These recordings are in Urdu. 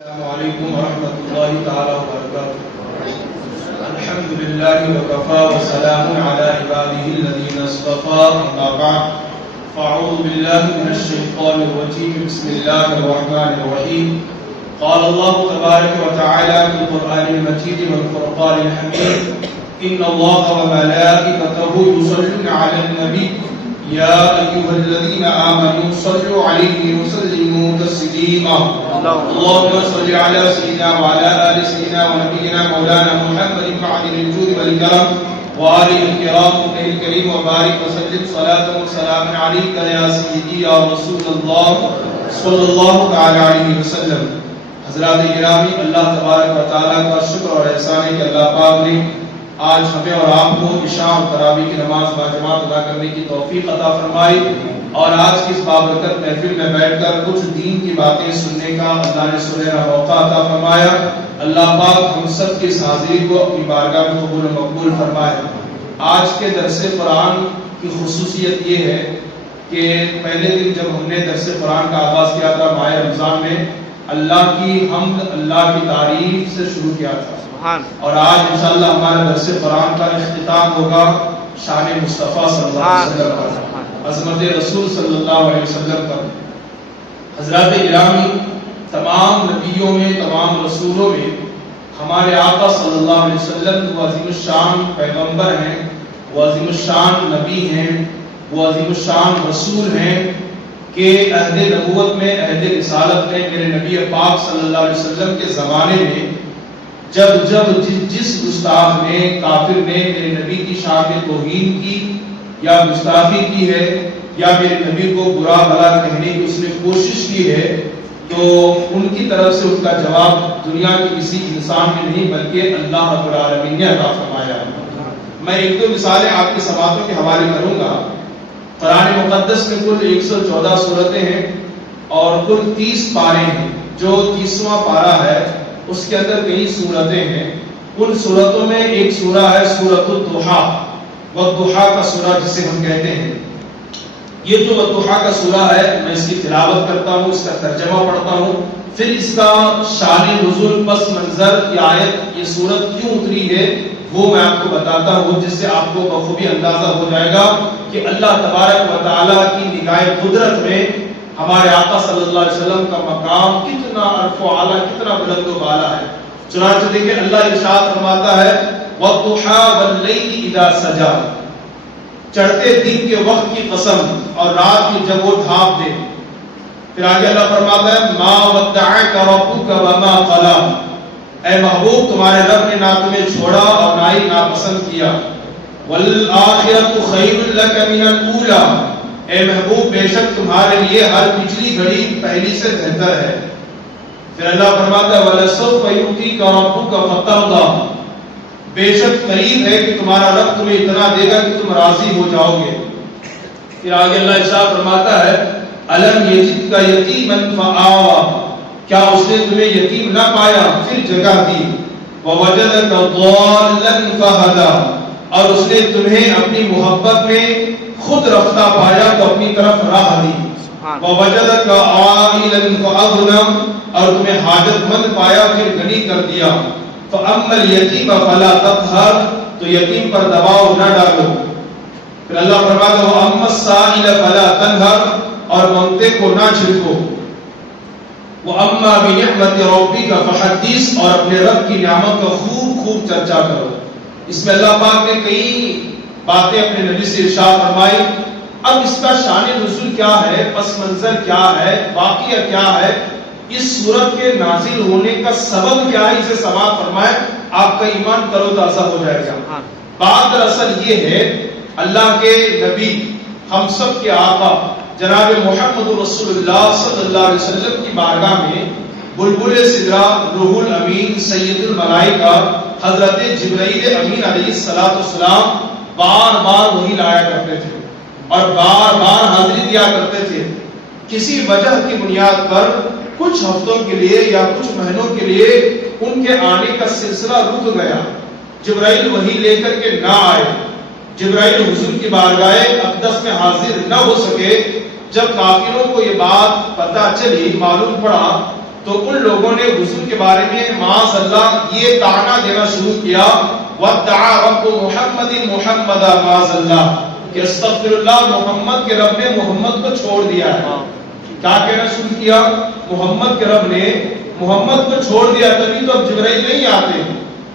السلام علیکم ورحمۃ اللہ تعالی وبرکاتہ. الحمد للہ وکفى وسلام علی عباده الذین اصطفى. اما بعد فاعوذ باللہ من الشیطان الرجیم. بسم اللہ الرحمن الرحیم. قال اللہ تبارک وتعالی فی القرآن المجید والفرقان الحمید. ان اللہ وملائکته یصلون علی النبی یا ایها الذین آمنوا صلوا علیہ وسلموا تسلیما. اللهم صل على سيدنا وعلى آل سيدنا ونبينا مولانا محمد معدن الجود والكرم وآله الكرام الكريم وبارك وسلم صلاة وسلام عليك يا سيدي يا رسول الله صلى الله تعالى عليه وسلم. حضرات گرامی، اللہ تبارک و تعالیٰ کا شکر اور احسان ہے کہ اللہ پاک نے آج ہمیں اور آپ کو عشاء اور تراویح کی نماز باجماعت ادا کرنے کی توفیق عطا فرمائی اور آج کی اس بابرکت محفل میں بیٹھ کر کچھ دین کی باتیں سننے کا اللہ نے سنہرا موقع عطا فرمایا. اللہ پاک ہم سب کی اس حاضری کو اپنی بارگاہ میں قبول و مقبول فرمائے. آج کے درس قرآن کی خصوصیت یہ ہے کہ پہلے دن جب ہم نے درس قرآن کا آغاز کیا تھا ماہ رمضان میں، اللہ کی حمد، اللہ کی تعریف سے شروع کیا تھا، اور آج انشاءاللہ ہمارا درس قرآن کا اختتام ہوگا شان مصطفیٰ صلی اللہ علیہ وسلم پر، عظمت رسول صلی اللہ علیہ وسلم پر. حضرات گرامی، تمام نبیوں میں، تمام رسولوں میں ہمارے آقا صلی اللہ علیہ وسلم وہ عظیم الشان پیغمبر ہیں، وہ عظیم الشان نبی ہیں، وہ عظیم الشان رسول ہیں کہ عہد نبوت میں، عہد رسالت میں میرے نبی پاک صلی اللہ علیہ وسلم کے زمانے میں جب جس گستاخ نے، کافر نے میرے نبی کی شان میں توہین کی یا گستاخی کی ہے یا میرے نبی کو برا بھلا کہنے کی اس نے کوشش کی ہے، تو ان کی طرف سے ان کا جواب دنیا کے کسی انسان میں نہیں بلکہ اللہ رب العالمین نے عطا فرمایا. میں ایک دو مثالیں آپ کی سماعتوں کے حوالے کروں گا. قرآن مقدس میں کل 114 سورتیں ہیں اور کل 30 پارے ہیں. جو 30واں پارہ ہے اس کے اندر کئی سورتیں ہیں. ان سورتوں میں ایک سورہ ہے سورۃ الضحیٰ، والضحیٰ کا سورہ جسے ہم کہتے ہیں. یہ جو والضحیٰ کا سورہ ہے، میں اس کی تلاوت کرتا ہوں، اس کا ترجمہ پڑھتا ہوں، پھر اس کا شان نزول، پس منظر، یہ آیت، یہ سورت کیوں اتری ہے وہ میں آپ کو بتاتا ہوں، جس سے آپ کو بخوبی اندازہ ہو جائے گا کہ اللہ تبارک و تعالیٰ کی نگاہ قدرت میں ہمارے آقا صلی اللہ علیہ وسلم کا مقام کتنا عرف و اعلیٰ، کتنا بلند و بالا ہے. چنانچہ دیکھیں اللہ ارشاد فرماتا ہے وَالضُّحَىٰ وَاللَّيْلِ إِذَا سَجَىٰ، چڑھتے دن کے وقت کی قسم اور رات کی جب وہ ڈھانپ دے. پھر آگے اللہ فرماتا ہے مَا وَدَّعَكَ رَبُّكَ وَمَا قَلَىٰ، اے محبوب تمہارے رب نے نہ تمہیں چھوڑا اور نہ ہی ناپسند کیا. وَالْآخِرَةُ خَيْرٌ لَكَ مِنَ الْأُولَىٰ، اے محبوب بے شک تمہارے لیے ہر پچھلی گھڑی پہلی سے بہتر ہے. پھر اللہ فرماتا ہے وَلَسَوْفَ يُؤْتِيكَ رَبُّكَ فَتَرْضَىٰ، بے شک قریب ہے کہ تمہارا رب تمہیں اتنا دے گا کہ تم راضی ہو جاؤ گے. پھر آگے اللہ ارشاد فرماتا ہے أَلَمْ يَجِدْكَ يَتِيمًا فَآوَىٰ، کیا اس نے تمہیں یتیم نہ پایا پھر جگہ دی. وَوَجَدَكَ ضَالًّا فَهَدَىٰ، اور اس نے تمہیں اپنی محبت میں خود رفتہ پایا تو اپنی طرف راہ دی. وَوَجَدَكَ عَائِلًا فَأَغْنَىٰ، اور تمہیں حاجت مند پایا پھر غنی کر دیا. فَأَمَّا الْيَتِيمَ فَلَا تَقْهَرْ، تو یتیم پر دباؤ نہ ڈالو. پھر اللہ فرماتا ہے وَأَمَّا السَّائِلَ فَلَا تَنْهَرْ، اور مانگتے کو نہ جھڑکو. وَأَمَّا بِنِعْمَةِ رَبِّكَ فَحَدِّثْ، اور اپنے رب کی نعمت کا خوب خوب چرچا کرو. اس میں اللہ پاک نے کئی باتیں اپنے نبی سے ارشاد فرمائی. اب اس کا شان نزول کیا ہے، پس منظر کیا ہے، واقعہ کیا ہے، اس سورت کے نازل ہونے کا سبب کیا ہے، اسے سماعت فرمائے، آپ کا ایمان تر و تازہ ہو جائے گا. بات دراصل یہ ہے اللہ کے نبی، ہم سب کے آقا جناب محمد رسول اللہ صلی اللہ علیہ وسلم کی بارگاہ میں بلبل سدرا، روح الامین، سید الملائکہ حضرت جبرائیل امین علیہ السلام بار بار وہی لایا کرتے تھے اور بار بار حاضری دیا کرتے تھے. کسی وجہ کی بنیاد پر کچھ ہفتوں کے لیے یا کچھ مہینوں کے لیے ان کے آنے کا سلسلہ رک گیا. جبرائیل وہی لے کر کے نہ آئے، جبرائیل حضور کی بارگاہ اقدس میں حاضر نہ ہو سکے. جب کافروں کو یہ بات پتہ چلی، معلوم پڑا، تو ان لوگوں نے حضور کے بارے میں معاذ اللہ یہ طعنہ دینا شروع کیا، وَدَّعَا رَبُّ مُحَمَّدٍ مُحَمَّدًا معاذ اللہ، کہ استغفر اللہ محمد کے رب نے محمد کو چھوڑ دیا ہے۔ کیا کہنا شروع کیا؟ محمد کے رب نے محمد کو چھوڑ دیا، تبھی تو اب جبرائیل نہیں آتے،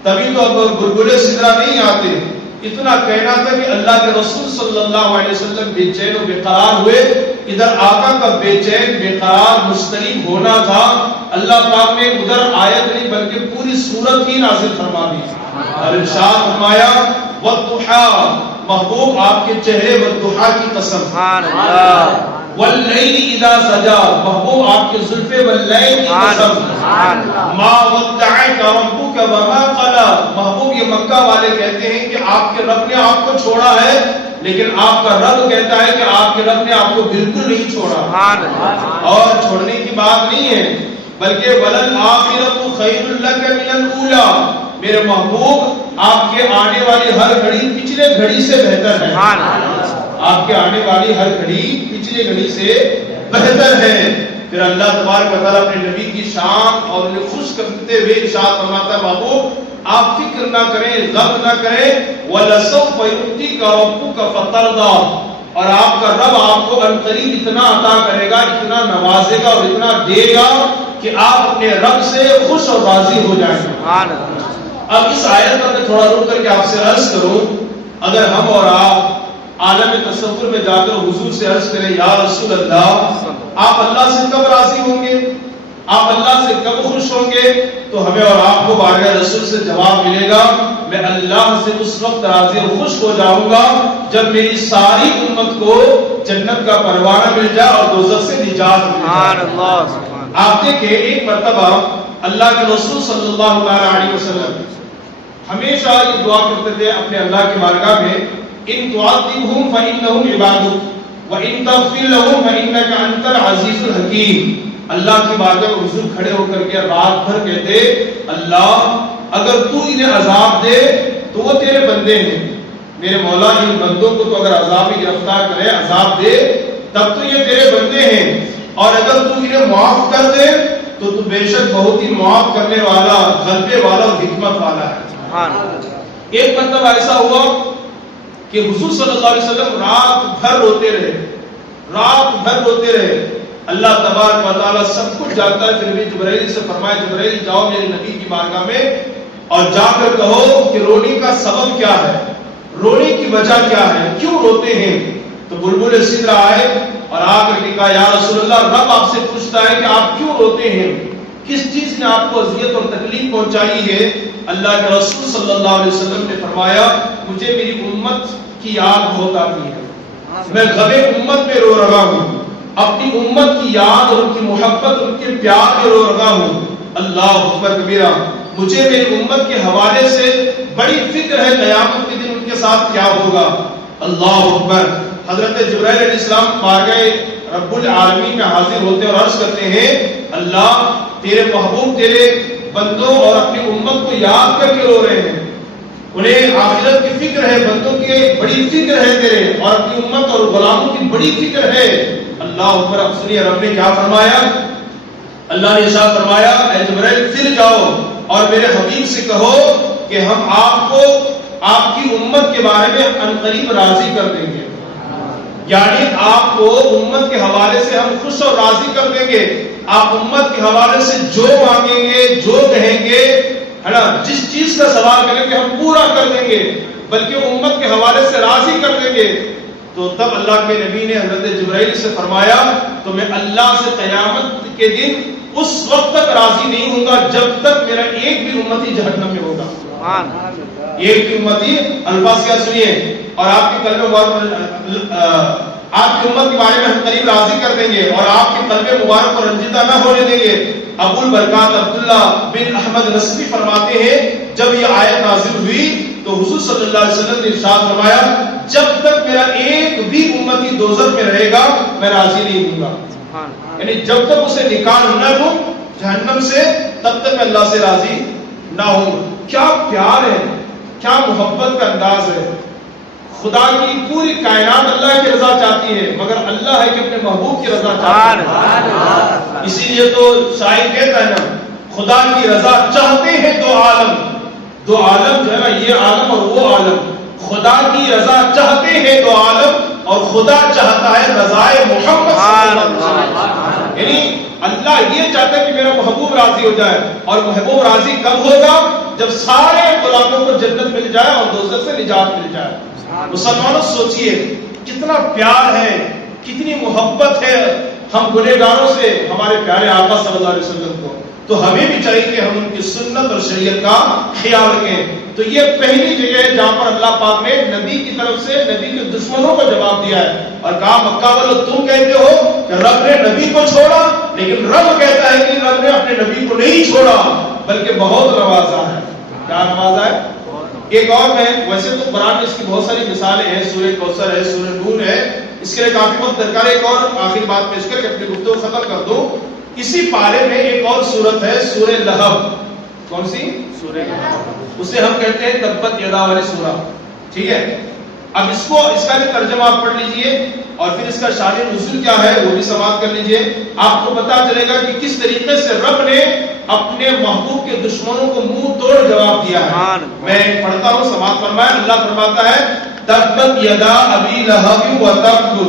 تبھی تو اب بلبل سدرا نہیں آتے۔ اتنا کہنا تھا کہ اللہ کے رسول صلی اللہ علیہ وسلم بے چین و بے قرار ہوئے، ادھر آقا کا بے چین بے قرار مضطرب ہونا تھا، اللہ پاک نے ادھر آیت نہیں بلکہ پوری سورت ہی نازل فرما دی اور ارشاد فرمایا والضحیٰ، محبوب آپ کے چہرے والضحیٰ کی قسم، سبحان اللہ، واللیل اذا سجا، محبوب آپ کے زلفے واللیل کی قسم، ما ودعک ربک وما قلی، محبوب یہ مکہ والے کہتے ہیں کہ آپ کے رب نے آپ کو چھوڑا ہے، لیکن آپ کا رب کہتا ہے کہ آپ کے رب نے آپ کو بالکل نہیں چھوڑا، اور چھوڑنے کی بات نہیں ہے بلکہ وللآخرۃ خیر لک من الاولی، میرے محبوب آپ کے آنے والی ہر گھڑی پچھلے گھڑی سے بہتر ہے، آپ کے آنے والی ہر گھڑی پچھلے گھڑی سے بہتر ہے۔ پھر اللہ تبارک و تعالیٰ اپنے نبی کی شان اور انہیں خوش کرتے ہوئے ارشاد فرماتا ہے محبوب آپ فکر نہ کریں، غم نہ کریں، وَلَسَوْفَ يُؤْتِيكَ رَبُّكَ فَتَرْضَىٰ، اور آپ کا رب آپ کو عنقریب اتنا عطا کرے گا، اتنا نوازے گا اور اتنا دے گا کہ آپ اپنے رب سے خوش اور راضی ہو جائیں گے۔ اب اس آیت پر میں تھوڑا رک کر کے آپ سے عرض کروں، اگر ہم اور آپ عالم تصور میں جا کر حضور سے عرض کریں یا رسول اللہ آپ اللہ سے کب راضی ہوں گے، آپ اللہ سے کب خوش ہوں گے، تو ہمیں اور آپ کو بارگاہ رسول سے جواب ملے گا میں اللہ سے اس وقت راضی اور خوش ہو جاؤں گا جب میری ساری امت کو جنت کا پروانہ مل جائے اور دوزخ سے نجات مل جائے۔ آپ دیکھیں ایک مرتبہ اللہ کے رسول صلی اللہ علیہ وسلم ہمیشہ یہ دعا کرتے تھے اپنے اللہ کی بارگاہ میں، ان تعذبهم فانهم عبادك وان تغفر لهم فانك انت العزیز الحکیم۔ اللہ کی بارگاہ میں حضور کھڑے ہو کر کے رات بھر کہتے اللہ اگر تو انہیں عذاب دے تو وہ تیرے بندے ہیں، میرے مولا ان بندوں کو تو اگر عذاب گرفتار کرے عذاب دے تب تو یہ تیرے بندے ہیں، اور اگر تو انہیں معاف کر دے تو بے شک بہت ہی معاف کرنے والا، غلبے والا اور حکمت والا ہے۔ ایک مرتبہ ایسا ہوا کہ حضور صلی اللہ علیہ وسلم رات بھر روتے رہے، رات بھر روتے رہے، اللہ تبارک و تعالیٰ سب کچھ جانتا ہے، پھر بھی جبرائیل سے فرمایا جبرائیل جاؤ میرے نبی کی بارگاہ میں اور جا کر کہو کہ رونے کا سبب کیا ہے، رونے کی وجہ کیا ہے، کیوں روتے ہیں؟ تو بلبل سدرا آئے اور آ کر کے کہا یا رسول اللہ رب آپ سے پوچھتا ہے کہ آپ کیوں روتے ہیں، کس چیز نے آپ کو اذیت اور تکلیف پہنچائی ہے؟ اللہ کے رسول صلی اللہ علیہ وسلم نے فرمایا مجھے میری امت کی یاد بہت آتی ہے، میں غم امت میں رو رہا ہوں، اپنی امت کی یاد اور ان کی محبت ان کے پیار میں رو رہا ہوں۔ اللہ اکبر کبیرہ، مجھے میری امت کے حوالے سے بڑی فکر ہے قیامت کے دن ان کے ساتھ کیا ہوگا۔ اللہ اکبر۔ حضرت جبرائیل علیہ السلام بارگاہ رب العالمین میں حاضر ہوتے اور عرض کرتے ہیں اللہ تیرے محبوب تیرے بندوں اور اپنی امت کو یاد کر کے رو رہے ہیں، انہیں آخرت کی فکر ہے، بندوں کی بڑی فکر ہے تیرے اور اپنی امت اور غلاموں کی بڑی فکر ہے۔ اللہ اوپر اب سنیے رب نے کیا فرمایا، اللہ نے ارشاد فرمایا اے جبرائیل پھر جاؤ اور میرے حبیب سے کہو کہ ہم آپ کو آپ کی امت کے بارے میں عنقریب راضی کر دیں گے، یعنی آپ کو امت کے حوالے سے ہم خوش اور راضی کر دیں گے، آپ امت کے حوالے سے جو مانگیں گے جو کہیں گے ہے نا، جس چیز کا سوال کریں گے ہم پورا کر دیں گے، بلکہ امت کے حوالے سے راضی کر دیں گے۔ تو تب اللہ کے نبی نے حضرت جبرائیل سے فرمایا تو میں اللہ سے قیامت کے دن اس وقت تک راضی نہیں ہوں گا جب تک میرا ایک بھی امتی جہنم میں ہوگا۔ ایک بھی امتی، الفاظ کیا سنیے، اور آپ کے قلب مبارک آپ کی امت کے بارے میں ہم قریب راضی کر دیں گے اور آپ کے قلب مبارک کو رنجیدہ نہ ہونے دیں گے۔ ابو البرکات عبداللہ بن احمد نصفی فرماتے ہیں جب یہ آیت نازل ہوئی تو حضور صلی اللہ علیہ وسلم نے ارشاد فرمایا جب تک میرا ایک بھی امتی دوزخ میں رہے گا میں راضی نہیں ہوں گا، یعنی جب تک اسے نکال نہ دوں جہنم سے تب تک میں اللہ سے راضی نہ ہوں۔ کیا پیار ہے، کیا محبت کا انداز ہے، خدا کی پوری کائنات اللہ کی رضا چاہتی ہے، مگر اللہ ہے کہ اپنے محبوب کی رضا چاہتا ہے۔ اسی لیے تو شاعر کہتا ہے نا، خدا کی رضا چاہتے ہیں دو عالم جو ہے نا، یہ عالم اور وہ عالم، خدا کی رضا چاہتے ہیں دو عالم اور خدا چاہتا ہے رضائے محمد صلی اللہ علیہ وسلم۔ یعنی اللہ یہ چاہتا ہے کہ میرا محبوب راضی ہو جائے، اور محبوب راضی کب ہوگا؟ جب سارے غلاموں کو جنت مل جائے اور دوزخ سے نجات مل جائے۔ مسلمانوں سوچئے کتنا پیار ہے، کتنی محبت ہے ہم گنہگاروں سے ہمارے پیارے آقا صلی اللہ علیہ وسلم کو، تو ہمیں بھی چاہیے کہ ہم ان کی سنت اور شریعت کا خیال رکھیں۔ تو یہ پہلی جگہ ہے جہاں پر اللہ پاک نے نبی کی طرف سے نبی کے دشمنوں کو جواب دیا ہے اور کہا مکہ والو تم کہتے ہو کہ رب نے نبی کو چھوڑا، لیکن رب کہتا ہے کہ رب نے اپنے نبی کو نہیں چھوڑا بلکہ بہت نوازا ہے۔ کیا نوازا ہے؟ ایک اور میں، ویسے تو قرآن میں اس کی بہت ساری مثالیں ہیں، سورہ کوثر ہے، سورہ نون ہے، اس کے لیے کافی وقت درکار ہے۔ ایک اور آخری بات پیش کر کے اپنی گفتگو ختم کر دوں۔ اسی پارے میں ایک اور سورت ہے سورہ لہب۔ کون سی؟ سورہ لہب، اسے ہم کہتے ہیں تبت یدا والی سورہ، ٹھیک ہے؟ اب اس کا بھی ترجمہ آپ پڑھ لیجئے اور پھر اس کا شان نزول کیا ہے وہ بھی سماعت کر لیجئے، آپ کو پتہ چلے گا کہ کس طریقے سے رب نے اپنے محبوب کے دشمنوں کو منہ توڑ جواب دیا ہے۔ میں پڑھتا ہوں، سماعت فرمائیں۔ اللہ فرماتا ہے تبت یدا ابی لہب و تب،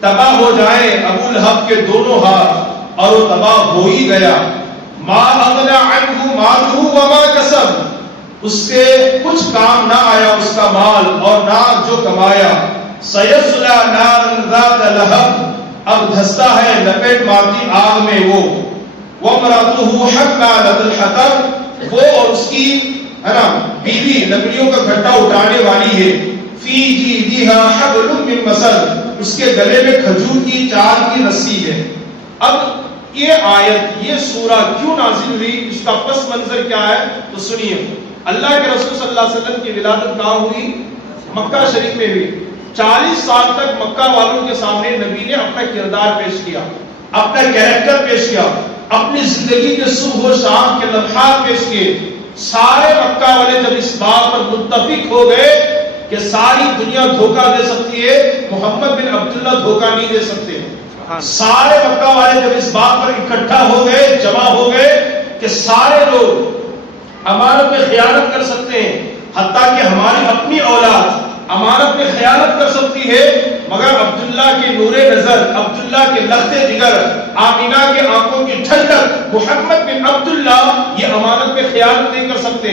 تباہ ہو جائیں ابو لہب کے دونوں ہاتھ اور وہ تباہ ہو ہی گیا۔ ما اغنى عنه ماله وما کسب، اس سے کچھ کام نہ آیا اس کا مال اور نہ جو کمایا۔ سیصلی نارا ذات لہب، اب دھستا ہے لپیٹ مارتی آگ میں وہ۔ وامرأته حمالة الحطب، وہ اور اس کی ہے نا بیوی لکڑیوں کا گھٹا اٹھانے والی ہے۔ فی جیدها حبل من مسد، اس کے گلے میں کھجور کی چار کی رسی ہے۔ اب یہ آیت، یہ سورہ کیوں نازل ہوئی، اس کا پس منظر کیا ہے تو سنیے۔ اللہ کے رسول صلی اللہ علیہ وسلم کی ولادت کہاں ہوئی؟ مکہ شریف میں ہوئی۔ 40 سال تک مکہ والوں کے سامنے نبی نے اپنا کردار پیش کیا، اپنا کیریکٹر پیش کیا، اپنی زندگی کے صبح و شام کے لمحات پیش کیے۔ سارے مکہ والے جب اس بات پر متفق ہو گئے کہ ساری دنیا دھوکہ دے سکتی ہے، محمد بن عبداللہ دھوکہ نہیں دے سکتے، سارے مکہ والے جب اس بات پر اکٹھا ہو گئے، جمع ہو گئے کہ سارے لوگ امانت میں خیانت کر سکتے ہیں، حتیٰ کہ ہماری اپنی اولاد امانت میں خیانت کر سکتی ہے، مگر عبداللہ کی نور نظر، عبداللہ کے لخت جگر، آمینہ کے آنکھوں کی ٹھنڈک، محمد بن عبداللہ یہ امانت میں خیانت نہیں کر سکتے۔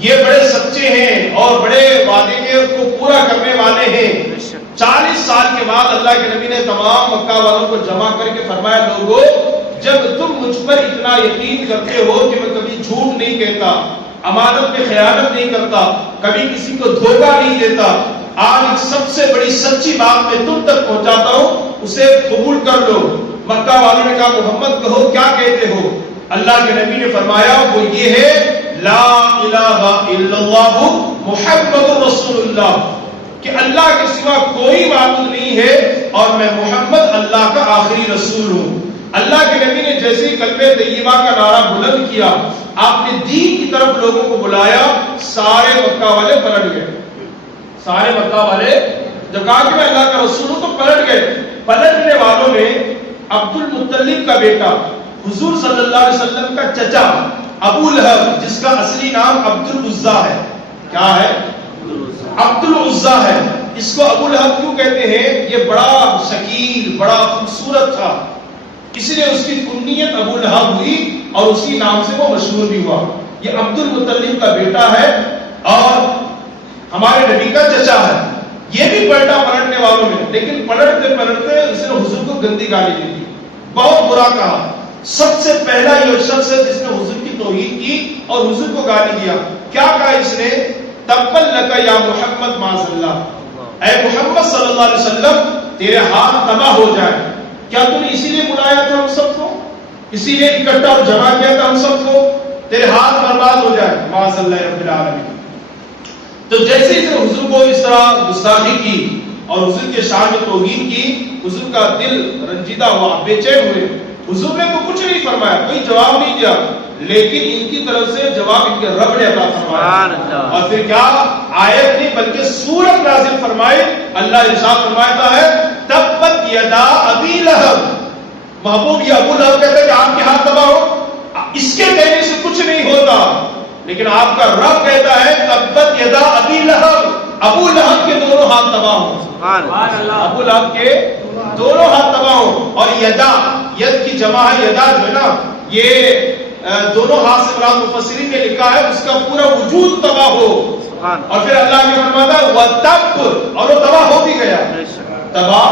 یہ بڑے سچے ہیں اور بڑے وعدے کو پورا کرنے والے ہیں۔ 40 سال کے بعد اللہ کے نبی نے تمام مکہ والوں کو جمع کر کے فرمایا، لوگو جب تم مجھ پر اتنا یقین کرتے ہو کہ میں کبھی جھوٹ نہیں کہتا، امانت میں خیانت نہیں کرتا، کبھی کسی کو دھوکہ نہیں دیتا، آج ایک سب سے بڑی سچی بات میں تم تک پہنچاتا ہوں، اسے قبول کر لو۔ مکہ والوں نے کہا محمد کہو کیا کہتے ہو؟ اللہ کے نبی نے فرمایا وہ یہ ہے لا الہ الا اللہ محمد رسول اللہ، کہ اللہ کے سوا کوئی معبود نہیں ہے اور میں محمد اللہ کا آخری رسول ہوں۔ اللہ کے نبی نے جیسے ہی کلمہ طیبہ کا نعرہ بلند کیا، آپ نے دین کی طرف لوگوں کو بلایا، سارے مکہ والے پلٹ گئے۔ سارے مکہ والے جب کہا کہ میں اللہ کا رسول ہوں تو پلٹ گئے۔ پلٹنے والوں میں عبد المطلب کا بیٹا، حضور صلی اللہ علیہ وسلم کا چچا ابو لہب، جس کا اصلی نام عبد العزیٰ ہے۔ کیا ہے؟ عبد العزیٰ ہے۔ اس کو ابو لہب کیوں کہتے ہیں؟ یہ بڑا شکیل، بڑا خوبصورت تھا، اس لیے اس کی کنیت ابو لہب ہوئی اور اسی نام سے وہ مشہور بھی ہوا۔ یہ عبد المطلب کا بیٹا ہے اور ہمارے نبی کا چچا ہے۔ یہ بھی پلٹا پلٹنے والوں میں، لیکن پلٹتے پلٹتے اس نے حضور کو گندی گالی دی تھی، بہت برا کہا۔ سب سے پہلا یہ شخص ہے جس نے حضور کی توہین کی اور حضور کو گالی دیا۔ کیا کہا اس نے؟ تبت لک یا محمد معاذ اللہ، اے محمد صلی اللہ علیہ وسلم تیرے ہاتھ تباہ ہو جائے۔ کیا تو نے اسی لیے بلایا تھا ہم سب کو، اسی لیے اکٹھا اور جمع کیا تھا ہم سب کو؟ تیرے ہاتھ برباد ہو جائے، معاذ اللہ رب العالمین۔ تو جیسے اس نے حضور کو اس طرح گستاخی کی اور حضور کے شان میں توہین کی، حضور کا دل رنجیدہ ہوا، بے چین ہوئے۔ حضور نے تو کچھ نہیں فرمایا، کوئی جواب نہیں دیا، لیکن ان کی طرف سے جواب ان کے رب نے عطا فرمایا. اور پھر کیا آیت نہیں بلکہ سورت نازل فرمائی. اللہ ارشاد فرماتا ہے تبت یدا ابی لہب. محبوب یہ ابو لہب کہتا ہے کہ آپ کے ہاتھ تباہ ہو. اس کے کہنے سے کچھ نہیں ہوتا، لیکن آپ کا رب کہتا ہے تبت یدا ابی لہب، ابو لہب کے دونوں ہاتھ تباہ ہو. ابو لہب کے دونوں ہاتھ تباہ ہو. اور یدا، ید کی جمع ہے یدا جو ہے نا، یہ دونوں ہاتھ سے مراد مفسرین نے لکھا ہے اس کا پورا وجود تباہ ہو. اور پھر اللہ نے فرمایا وَتَبْ، اور وہ تباہ ہو بھی گیا. تباہ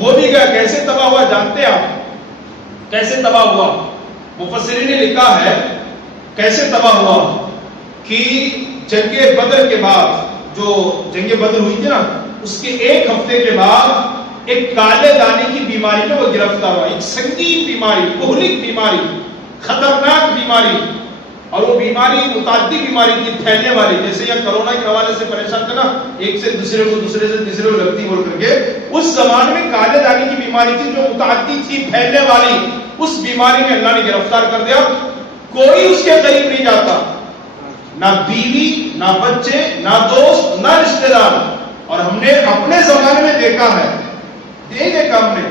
ہو بھی گیا. کیسے تباہ ہوا جانتے ہیں آپ؟ کیسے تباہ ہوا؟ مفسرین نے لکھا ہے کیسے تباہ ہوا کہ جنگ بدر کے بعد، جو جنگ بدر ہوئی تھی نا، اس کے ایک ہفتے کے بعد ایک کالے دانے کی بیماری میں وہ گرفتار ہوا. ایک سنگین بیماری، مہلک بیماری، خطرناک بیماری. اور وہ بیماری متعدی بیماری تھی، پھیلنے والی. جیسے یہ کرونا کے حوالے سے پریشان تھا نا، ایک سے دوسرے کو، دوسرے سے تیسرے کو لگتی بول کر کے. اس زمانے میں کالے دانے کی بیماری تھی جو متعدی تھی، پھیلنے والی. اس بیماری میں اللہ نے گرفتار کر دیا. کوئی اس کے قریب نہیں جاتا، نہ بیوی، نہ بچے، نہ دوست، نہ رشتہ دار. اور ہم نے اپنے زمانے میں دیکھا ہے، دیکھا ہم نے،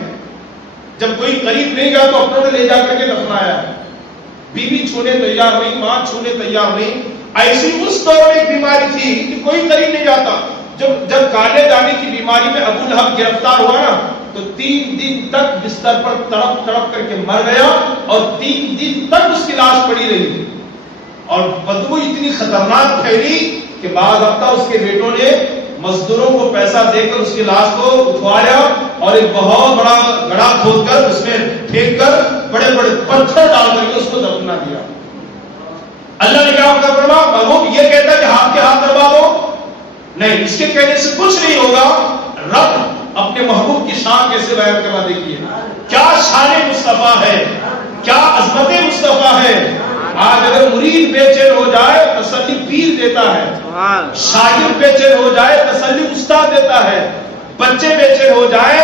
جب کوئی قریب نہیں گیا تو اپنوں نے لے جا کر کے دفنایا. بیوی چھونے تیار نہیں، ماں چھونے تیار نہیں. ایسی اس دور میں ایک بیماری تھی کہ کوئی قریب نہیں جاتا. جب کالے دانے کی بیماری میں ابو لہب گرفتار ہوا نا، تو 3 دن تک بستر پر تڑپ تڑپ کر کے مر گیا. اور 3 دن تک اس کی لاش پڑی رہی. اور بدبو اتنی خطرناک پھیلی کہ بعض ہفتہ اس کے بیٹوں نے مزدوروں کو پیسہ دے کر اس کی لاش کو اٹھوایا اور ایک بہت بڑا گڑھا کھود کر اس میں پھینک کر بڑے بڑے پتھر ڈال کر کے اس کو دفنا دیا. اللہ نے کیا فرمایا؟ محبوب یہ کہتا ہے کہ ہاتھ کے ہاتھ دبا دو؟ نہیں، اس کے کہنے سے کچھ نہیں ہوگا. رب اپنے محبوب کی شان کیسے بیان کرنا دیکھیے. کیا شان مصطفیٰ ہے، کیا عظمت مصطفیٰ ہے. آج اگر مرید بے چین ہو جائے تسلی پیر دیتا ہے، شاگرد بے چین ہو جائے تسلی استاد دیتا ہے، بچے بے چین ہو جائے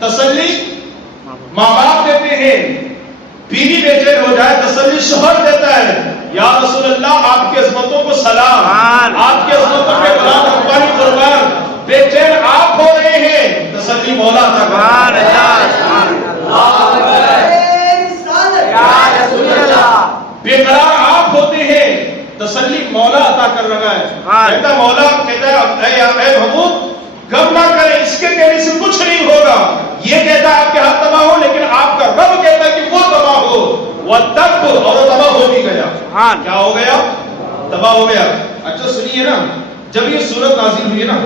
تسلی ماں باپ دیتے ہیں، بیوی بے چین ہو جائے تسلی شوہر دیتا ہے. یا رسول اللہ آپ کی عظمتوں کو سلام، آپ کی عظمتوں پہ غلام ربانی قربان. بے چین آپ ہو رہے ہیں، تسلی مولا عطا کرنا. بے قرار آپ ہوتے ہیں، تسلی مولا عطا کر رہا ہے. کہتا مولا، کہتا ہے اے محبوب غم نہ کریں، اس کے کہنے سے کچھ نہیں ہوگا. یہ کہتا ہے آپ کے ہاتھ تباہ ہو، لیکن آپ کا رب کہتا ہے کہ وہ تباہ ہو. وہ تب، اور وہ تباہ ہو بھی گیا. کیا ہو گیا؟ تباہ ہو گیا. اچھا سنیے نا، جب یہ سورت نازل ہوئی نا،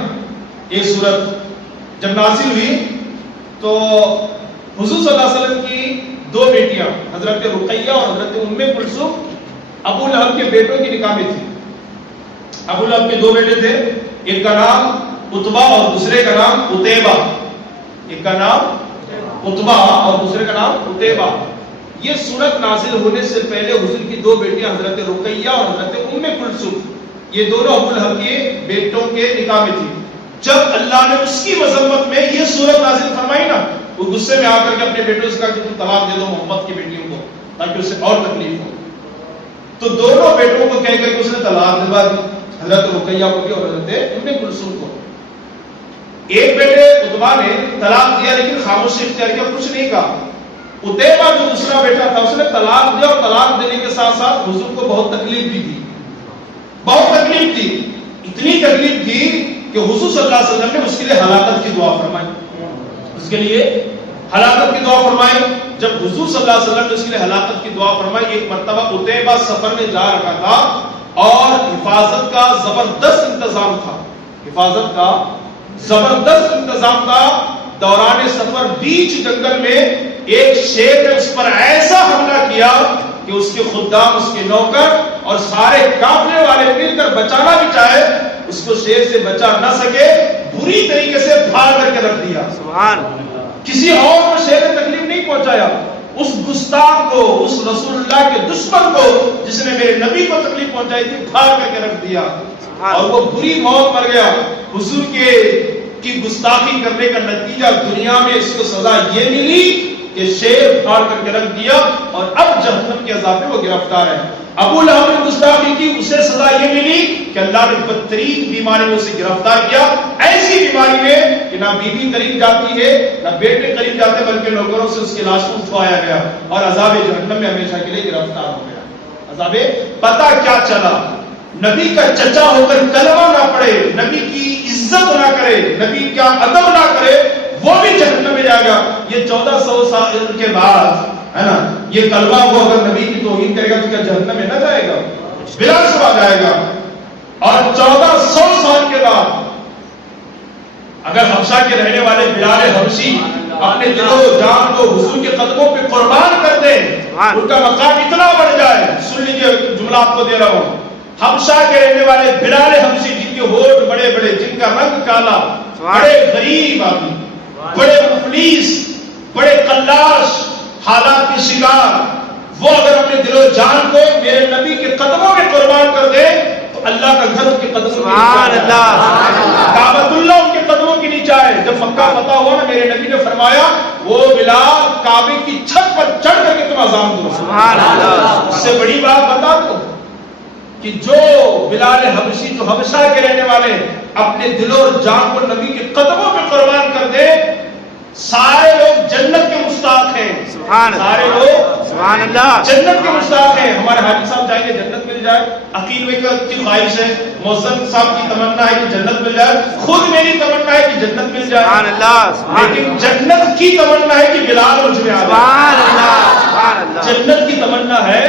یہ سورت جب نازل ہوئی تو حضور صلی اللہ علیہ وسلم کی 2 بیٹیاں حضرت رقیہ اور حضرت ام کلثوم ابو لہب کے بیٹوں کی نکاح میں تھی. ابو لہب کے 2 بیٹے تھے، ایک کا نام عتبہ اور دوسرے کا نام عتیبہ. ایک کا نام عتبہ اور دوسرے کا نام عتیبہ. یہ سورت نازل ہونے سے پہلے حضور کی 2 بیٹیاں حضرت رقیہ اور حضرت ام کلثوم، یہ دونوں ابو لہب کے بیٹوں کے نکاح میں تھی. جب اللہ نے اس کی مذمت میں یہ سورت نازل فرمائی نا، وہ غصے میں آ کر کے اپنے بیٹوں سے کہا کہ تم طلاق دے دو محمد کی بیٹیوں کو تاکہ اس سے اور تکلیف ہو. تو دونوں بیٹوں کو کہہ کر کے اس نے طلاق دلوا دی، حضرت رقیہ کو بھی اور حضرت ام کلثوم کو. ایک بیٹے عتبہ نے طلاق دیا لیکن خاموشی اختیار کیا، کچھ نہیں کہا. عتیبہ جو دوسرا بیٹا تھا اس نے طلاق دیا، اور طلاق دینے کے ساتھ ساتھ حضور کو بہت تکلیف بھی دی. بہت تکلیف تھی، اتنی تکلیف تھی کہ حضور صلی اللہ علیہ وسلم نے اس کے لیے ہلاکت کی دعا فرمائی. اس کے لیے ہلاکت کی دعا فرمائی. جب حضور صلی اللہ علیہ وسلم نے اس کے لیے ہلاکت کی دعا فرمائی، ایک مرتبہ عتیبہ سفر میں جا رہا تھا اور حفاظت کا زبردست انتظام تھا. حفاظت کا زبردست انتظام تھا. دوران سفر بیچ جنگل میں ایک شیر نے اس پر ایسا حملہ کیا کہ اس کے خدام، اس کے نوکر اور سارے قافلے والے مل کر بچانا بھی چاہے، اس کو شیر سے بچا نہ سکے، بری طریقے سے پھاڑ کر کے رکھ دیا. سبحان اللہ. کسی اور کو شیر نے تکلیف نہیں پہنچایا، اس گستاخ کو، اس رسول اللہ کے دشمن کو جس نے میرے نبی کو تکلیف پہنچائی تھی، پھاڑ کر کے رکھ دیا اور وہ بری موت مر گیا. حضور کی گستاخی کرنے کا نتیجہ دنیا میں اس کو سزا یہ ملی کہ شیر پھاڑ کر کے رکھ دیا اور اب جہنم کے عذاب میں وہ گرفتار ہے۔ ابو لہب نے گستاخی کی، اسے سزا یہ ملی کہ اللہ نے بدترین بیماری میں اسے گرفتار کیا، ایسی بیماری میں کہ نہ بیوی قریب جاتی ہے نہ بیٹے قریب جاتے، بلکہ نوکروں سے اس کی لاش کو اٹھوایا گیا اور عذاب جہنم میں ہمیشہ کے لیے گرفتار ہو گیا۔ عذاب پتہ کیا چلا، نبی کا چچا ہو کر کلمہ نہ پڑھے، نبی کی عزت نہ کرے، نبی کا ادب نہ کرے، وہ بھی جہنم میں جائے گا۔ یہ 1400 سال کے بعد ہے نا، یہ کلمہ وہ اگر نبی کی توہین کرے گا تو کیا جہنم میں نہ جائے گا؟ بلا شبہ جائے گا۔ اور 1400 سال کے بعد اگر حبشہ کے رہنے والے بلال حبشی اپنے دل و جان کو حضور کے قدموں پہ قربان کر دیں، ان کا مقام اتنا بڑھ جائے، سن لیجیے جملہ آپ کو دے رہا ہوں، حبشہ کے رہنے والے بلال حبشی جن کے ہونٹ بڑے بڑے، جن کا رنگ کالا، بڑے غریب آدمی، بڑے مفلس، بڑے قلاش، حالات کی شکار، وہ اگر اپنے دل و جان کو میرے نبی کے قدموں میں قربان کر دے تو اللہ کا گھر ان کے قدموں کے نیچے ہے، کعبۃ اللہ ان کے قدموں کے نیچے ہے۔ جب مکہ فتح ہوا نا، میرے نبی نے فرمایا وہ بلال کعبے کی چھت پر چڑھ کر کے تم اذان دو۔ سبحان اللہ۔ اس سے بڑی بات بتا دو کہ جو بلال حبشی جو حبشہ کے رہنے والے اپنے دل اور جان کو نبی کے قدموں پہ قربان کر دے، سارے لوگ جنت کے مشتاق ہیں۔ سارے لوگ سبحان اللہ جنت کے مشتاق ہیں۔ ہمارے حاجی صاحب چاہیں گے جنت مل جائے، عقیل بھائی کی خواہش ہے، محسن صاحب کی تمنا ہے کہ جنت مل جائے، خود میری تمنا ہے کہ جنت مل جائے، سبحان اللہ، لیکن جنت کی تمنا ہے کہ بلال مجھ میں آ جائے، سبحان اللہ، جنت کی تمنا ہے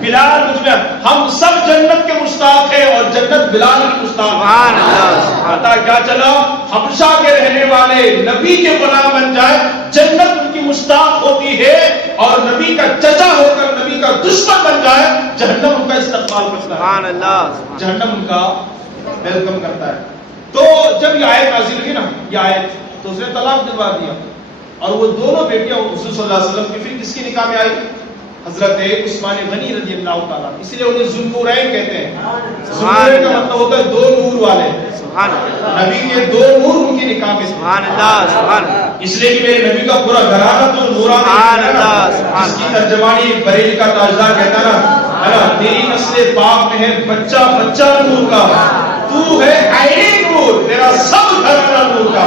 بلال مجھ میں۔ ہم سب جنت کے مشتاق ہیں اور جنت بلال کی مشتاق ہے۔ سبحان اللہ۔ پتہ کیا چلا، حبشہ کے رہنے والے نبی کے غلام بن جائے، جنت ان کی مشتاق ہوتی ہے، اور نبی کا چچا ہو کر نبی کا دشمن بن جائے، جہنم ان کا استقبال کرتا ہے۔ سبحان اللہ۔ جہنم ان کا ویلکم کرتا ہے۔ تو جب یہ آیت نازل ہوئی نا، یہ آیت، تو اس نے طلاق دلوا دیا، اور وہ دونوں بیٹیاں حضور صلی اللہ علیہ وسلم کی پھر کس کی نکاح میں آئی؟ حضرت عثمان غنی رضی اللہ تعالیٰ، اس لیے انہیں ذوالنورین کہتے ہیں۔ ذوالنورین کا مطلب ہوتا ہے دو نور والے، نبی کے دو نور ان کی نکاح میں، سبحان اللہ، اس لیے کہ میرے نبی کا پورا گھرانہ تو نورانی ہے نا، جس کی ترجمانی بریلی کا تاجدار کہتا ہے نا، تیری نسل پاک میں ہے بچہ بچہ نور کا، تو ہے عین نور، تیرا سب گھرانہ نور کا۔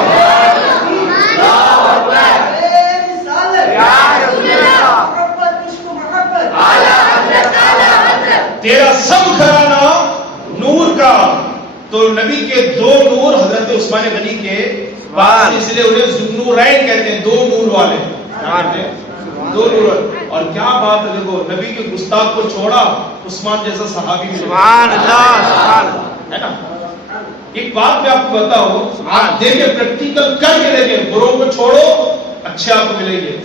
تیرا سب گھرانہ نور کا۔ تو نبی کے دو نور حضرت عثمان غنی کے پاس، اس لیے انہیں ذوالنورین کہتے ہیں، دو نور والے، دو نور۔ اور کیا بات ہے، دیکھو نبی کے گستاخ کو چھوڑا، عثمان جیسا صحابی ملا، سبحان اللہ، ہے نا۔ ایک بات میں آپ کو بتاؤں، آپ دیکھیں پریکٹیکل کر کے دیکھیں، بروں کو چھوڑو اچھے آپ کو ملیں گے،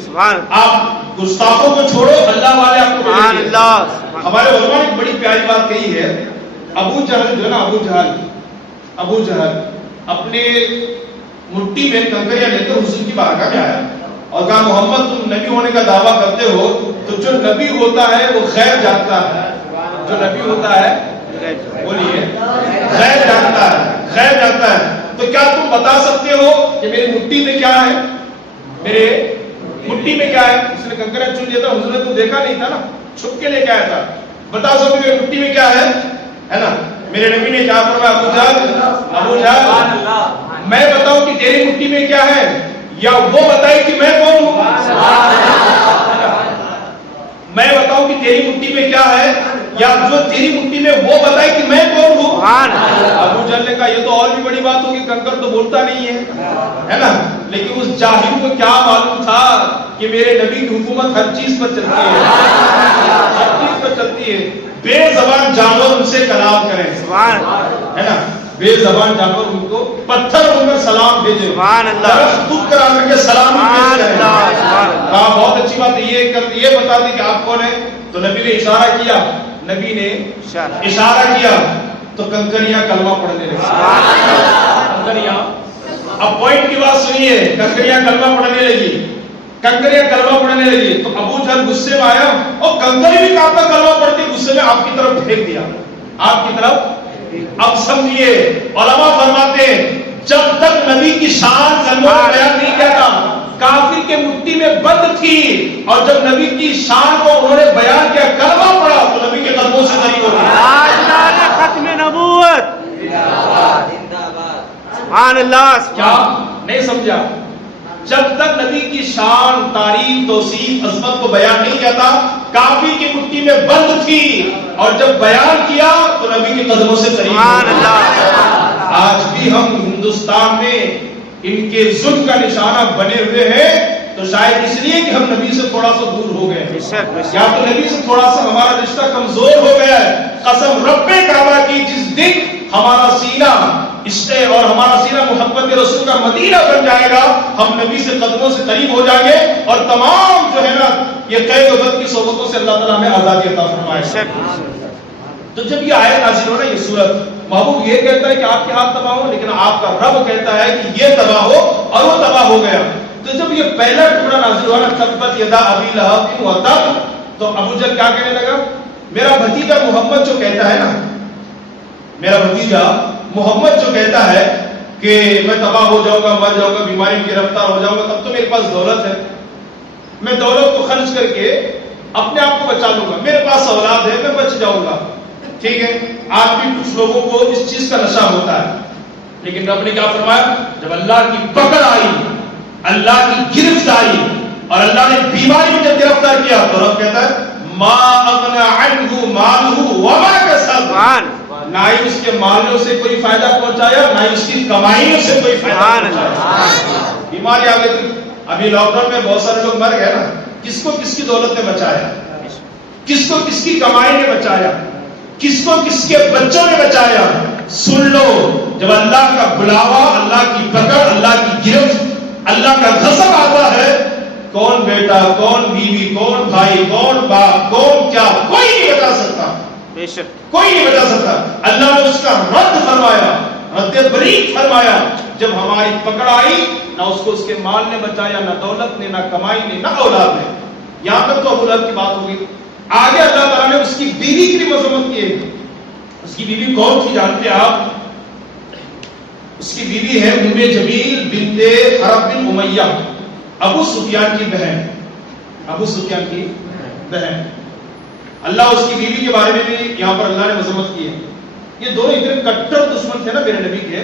آپ گستاخوں کو چھوڑو اللہ والے آپ کو ملیں گے۔ ہمارے علماء نے ایک بڑی پیاری بات کہی ہے، ابو جہل جو ہے نا، ابو جہل اپنے مٹھی میں کنکریاں لے کر حضور کی بارگاہ میں آیا اور کہا محمد تم نبی ہونے کا دعویٰ کرتے ہو، تو جو نبی ہوتا ہے وہ غیب جانتا ہے، جو نبی ہوتا ہے بولیے غیب جانتا ہے، غیب جانتا ہے، تو کیا تم بتا سکتے ہو کہ میری مٹھی میں کیا ہے، میرے مٹھی میں کیا ہے؟ اس نے کنکریاں چن لیا تھا، حضور نے تو دیکھا نہیں تھا نا، چھپ کے لے کے آیا تھا، بتا سکتے میری مٹھی میں کیا ہے نا۔ میرے نبی نے کہا فرمایا ابو جہل میں بتاؤں کہ تیری مٹھی میں کیا ہے، یا وہ بتائے کہ میں کون ہوں؟ میں بتاؤں کہ تیری مٹھی میں کیا ہے، یا جو تیری مٹھی میں وہ بتائے کہ میں کون ہوں؟ ابو جہل نے کہا یہ تو اور بھی بڑی بات ہوگی، کنکر تو بولتا نہیں ہے نا، لیکن اس جاہل کو کیا معلوم تھا کہ میرے نبی کی حکومت ہر چیز پر چلتی ہے، ہر چیز پر چلتی ہے۔ بے زبان جانور ان سے کلام کریں، ہے نا، بے زبان جانور ان کو پتھر ان میں سلام بھیجے، خود کرا کر کے سلام بھیجے۔ کہا بہت اچھی بات ہے، یہ بتا دی کہ آپ کون ہیں، تو نبی نے اشارہ کیا، نبی نے اشارہ کیا تو کنکریاں کلمہ پڑھنے لگی، کنکریاں، اب پوائنٹ کی بات سنیے، کنکریاں کلمہ پڑھنے لگی، کنکریاں کلمہ پڑھنے لگی، تو ابو جہل غصے میں آیا اور کنکری بھی کہتا کلمہ پڑھتی، غصے میں آپ کی طرف پھینک دیا، آپ کی طرف۔ اب سمجھیے علماء فرماتے ہیں جب تک نبی کی شان بیان نہیں کہتا کافر کے مٹھی میں بند تھی، اور جب نبی کی شان کو انہوں نے بیان کیا، کلمہ پڑھا، تو نبی کے قدموں سے قریب ہو گئے۔ ختم نبوت، سبحان اللہ۔ کیا نہیں سمجھا؟ جب تک نبی کی شان، تعریف، توصیف، عظمت کو بیان نہیں کیا تھا، کافر کی مٹھی میں بند تھی، اور جب بیان کیا تو نبی کے قدموں سے قریب ہو گئے۔ آج بھی ہم ہندوستان میں ان کے ظلم کا نشانہ بنے ہوئے ہیں، تو شاید اس لیے کہ ہم نبی سے تھوڑا سا دور ہو گئے، یا تو نبی سے تھوڑا سا ہمارا رشتہ کمزور ہو گیا ہے۔ قسم رب کعبہ کی، جس دن ہمارا سینہ اور ہمارا سینہ محبت رسول کا مدینہ بن جائے گا، ہم نبی سے قدموں سے قریب ہو جائیں گے، اور تمام جو ہے نا یہ قید و بند کی صحبتوں سے اللہ تعالیٰ ہمیں آزادی عطا فرمائے۔ تو جب یہ آیت نازل ہو نا، یہ سورت، محبوب یہ کہتا ہے کہ آپ کے ہاتھ تباہ ہو، لیکن آپ کا رب کہتا ہے کہ یہ تباہ ہو، اور وہ تباہ ہو گیا۔ تو جب یہ پہلا ٹکڑا نازل ہوا نا، تبت یدا ابی لہب وتب، تو ابو جہل کیا کہنے لگا؟ میرا بھتیجا محمد جو کہتا ہے نا، میرا بھتیجا محمد جو کہتا ہے کہ میں تباہ ہو جاؤں گا، مر جاؤں گا، بیماری میں گرفتار ہو جاؤں گا، تب تو میرے پاس دولت ہے، میں دولت کو خرچ کر کے اپنے آپ کو بچا لوں گا، میرے پاس اولاد ہے، میں بچ جاؤں گا۔ ٹھیک ہے، آج بھی کچھ لوگوں کو اس چیز کا نشہ ہوتا ہے، لیکن رب نے کیا فرمایا؟ جب اللہ کی پکڑ آئی، اللہ کی گرفت آئی، اور اللہ نے بیماری میں جب گرفتار کیا، تو رب کہتا ہے ما اغنى عنہ مالہ وما کسب، نہ ہی اس کے مالوں سے کوئی فائدہ پہنچایا، نہ ہی اس کی کمائیوں سے کوئی فائدہ پہنچایا۔ بیماری آ گئی تھی، ابھی لاک ڈاؤن میں بہت سارے لوگ مر گئے نا، کس کو کس کی دولت نے بچایا، کس کو کس کی کمائی نے بچایا، کس کو کس کے بچوں نے بچایا؟ سن لو، جب اللہ کا بلاوا، اللہ کی پکڑ، اللہ کی گرفت، اللہ کا غضب آتا ہے، کون بیٹا، کون بیوی، کون بھائی، کون باپ، کون کیا، کوئی نہیں بتا سکتا، بے شک کوئی نہیں بتا سکتا۔ اللہ نے اس کا رد فرمایا، رد برید فرمایا۔ جب ہماری پکڑ آئی، نہ اس کو اس کے مال نے بچایا، نہ دولت نے، نہ کمائی نے، نہ اولاد نے۔ یہاں تک تو ابو لہب کی بات ہوگی، آگے اللہ تعالیٰ نے اس کی بیوی کی بھی مذمت کی ہے۔ اس کی بیوی کون تھی جانتے ہیں آپ؟ اس کی بیوی ہے ام جمیل بنت حرب بن امیہ، ابو سفیان کی بہن، ابو سفیان کی بہن۔ اللہ اس کی بیوی کے بارے میں بھی یہاں پر اللہ نے مذمت کی ہے۔ یہ دونوں اتنے کٹر دشمن تھے نا میرے نبی کے۔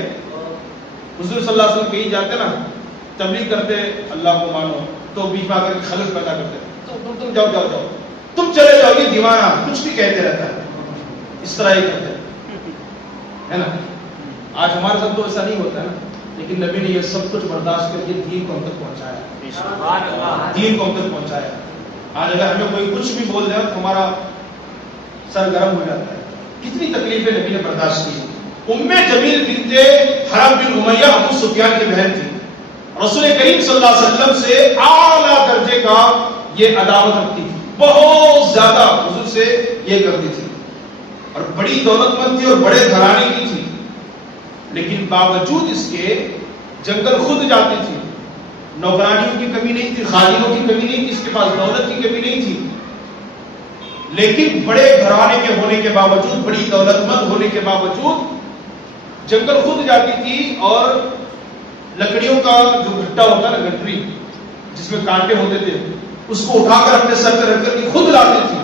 حضور صلی اللہ علیہ وسلم کہیں جاتے نا، تبلیغ کرتے اللہ کو مانو، تو بیچ میں آ کر خلل پیدا کرتے، تم جاؤ جاؤ جاؤ، تم چلے جاؤ، یہ دیوانہ کچھ بھی کہتے رہتا ہے، اس طرح ہی کرتے ہے نا۔ آج ہمارے ساتھ تو ایسا نہیں ہوتا ہے نا، لیکن نبی نے یہ سب کچھ برداشت کر کے دین کو ہم تک پہنچایا، دین کو ہم تک پہنچایا۔ آج اگر ہمیں کوئی کچھ بھی بول دے تو ہمارا سر گرم ہو جاتا ہے۔ کتنی تکلیفیں نبی نے برداشت کی۔ ام جمیل بنت حرب بن امیہ ابو سفیان کی بہن تھی، رسول کریم صلی اللہ علیہ وسلم سے اعلیٰ درجے کا یہ عداوت رکھتی تھی، بہت زیادہ حضور سے یہ کرتی تھی، اور بڑی دولت مند تھی اور بڑے گھرانے کی تھی، لیکن باوجود اس کے جنگل خود جاتی تھی، نوکرانیوں کی کمی نہیں تھی، خادموں کی کمی نہیں تھی، اس کے پاس دولت کی کمی نہیں تھی، لیکن بڑے گھرانے کے ہونے کے باوجود، بڑی دولت مند ہونے کے باوجود جنگل خود جاتی تھی، اور لکڑیوں کا جو گھٹا ہوتا نا، گٹری جس میں کانٹے ہوتے تھے، اس کو اٹھا کر اپنے سر پہ رکھ کر کے خود لاتی تھی،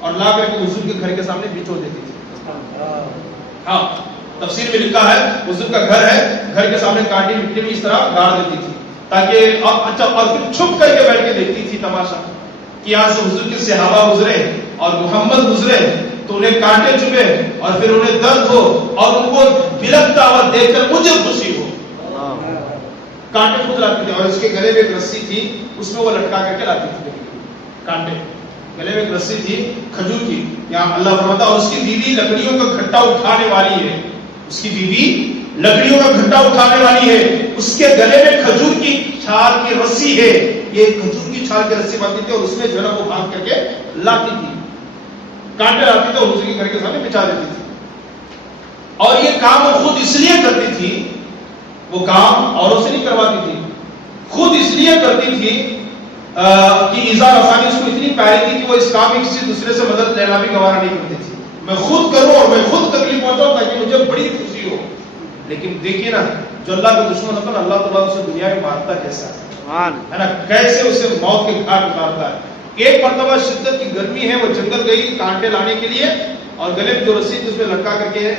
اور لا کر کے حضور کے گھر کے سامنے بچھو دیتی تھی۔ ہاں، تفسیر میں لکھا ہے حضور کا گھر ہے، گھر کے سامنے کانٹے مٹی میں اس طرح گاڑ دیتی تھی، تاکہ اچھا، اور پھر چھپ کر کے بیٹھ کے دیکھتی تھی تماشا کہ یہاں سے حضور کے صحابہ گزرے اور محمد گزرے تو انہیں کانٹے چبھے اور پھر انہیں درد ہو، اور ان کو بلکتا ہوا دیکھ کر مجھے خوشی ہو۔ کانٹے خود لاتی تھی، اور اس کے گلے میں ایک رسی تھی، اس میں وہ لٹکا کر کے لاتی تھی کانٹے، گلے میں ایک رسی تھی کھجور کی، یہاں اللہ فرماتا، اور اس کی بیوی لکڑیوں کا گھٹا اٹھانے والی ہے، اس کی بیوی لکڑیوں کا گھٹا اٹھانے والی ہے، اس کے گلے میں کھجور کی چھال کی رسی ہے، یہ کھجور کی چھال کی رسی باندھتی تھی، اور اس میں جو ہے نا وہ باندھ کر کے لاتی تھی، کانٹے لاتی تھی اور حضور کے گھر کے سامنے بچھا دیتی تھی۔ اور یہ کام وہ خود اس لیے کرتی تھی، وہ کام اوروں سے نہیں کرواتی تھی، خود اس لیے کرتی تھی کہ ایزا رسانی اس کو اتنی پیاری تھی کہ وہ اس کام میں کسی دوسرے سے مدد لینا بھی گوارا نہیں کرتی تھی۔ میں خود کروں اور میں خود تکلیف پہنچاؤں تاکہ مجھے بڑی خوشی ہو، لیکن دیکھیے نا جو اللہ کا دشمن ہوتا ہے نا اللہ تعالیٰ اسے دنیا میں مارتا کیسا ہے نا, کیسے اسے موت کے گھاٹ اتارتا ہے. ایک مرتبہ شدت کی گرمی ہے, وہ جنگل گئی کانٹے لانے کے لیے اور گلے میں جو رسی تھی اس میں لٹکا کر کے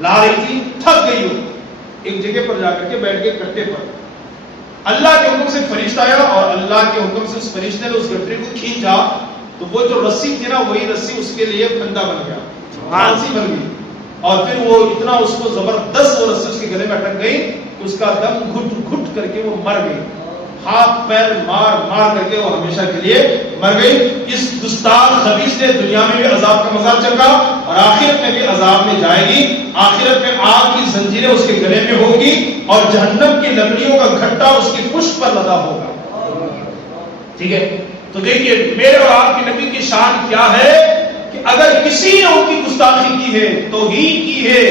لا رہی تھی, تھک گئی وہ, ایک جگہ پر جا کر کے بیٹھ گئے کٹے پر. اللہ کے حکم سے فرشتہ آیا اور اللہ کے حکم سے اس فرشتے نے اس گٹری کو کھینچا تو وہ جو رسی تھی نا وہی رسی اس کے لیے پھندا بن گیا, پھانسی بن گئی. اور پھر وہ اتنا اس کو زبردست وہ رسی اس کے گلے میں اٹک گئی کہ اس کا دم گھٹ گھٹ کر کے وہ مر گئی, ہاتھ پیر مار مار کر کے وہ ہمیشہ کے لیے مر گئی. اس گستاخ خبیث نے دنیا میں بھی عذاب کا مزہ چکا اور آخرت میں بھی عذاب میں جائے گی. آخرت میں آگ کی زنجیریں اس کے گلے میں ہوگی اور جہنم کی لکڑیوں کا گھٹا اس کی پشت پر لدا ہوگا. ٹھیک ہے, تو دیکھیے میرے اور آپ کے نبی کی شان کیا ہے کہ اگر کسی نے ان کی گستاخی کی ہے, توہین کی ہے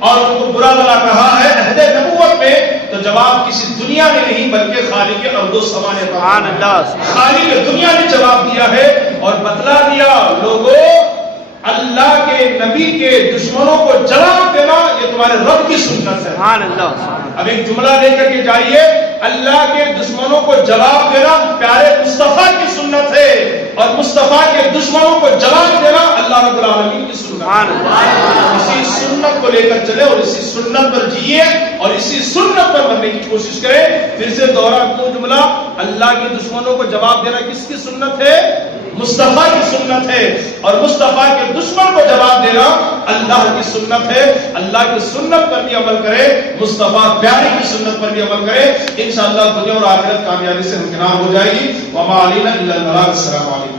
اور ان کو برا بلا کہا ہے عہد نبوت میں, تو جواب کسی دنیا نے نہیں بلکہ خالق ارض و سما نے, خالق دنیا نے جواب دیا ہے اور بتلا دیا لوگوں اللہ کے نبی کے دشمنوں کو جواب دینا یہ تمہارے رب کی سنت ہے. اب ایک جملہ لے کر کے جائیے, اللہ کے دشمنوں کو جواب دینا پیارے مصطفیٰ کی سنت ہے اور مصطفیٰ کے دشمنوں کو جواب دینا اللہ رب العالمین کی سنت ہے. اسی سنت کو لے کر چلے اور اسی سنت پر جیے اور اسی سنت پر بننے کی کوشش کریں. پھر سے دوہرا دو جملہ, اللہ کے دشمنوں کو جواب دینا کس کی سنت ہے؟ مصطفیٰ کی سنت ہے, اور مصطفیٰ کے دشمن کو جواب دینا اللہ کی سنت ہے. اللہ کی سنت پر بھی عمل کرے, مصطفیٰ پیارے کی سنت پر بھی عمل کرے, انشاءاللہ دنیا اور آخرت کامیابی سے ہمکنار ہو جائے گی. وما علینا الا البلاغ. السلام علیکم.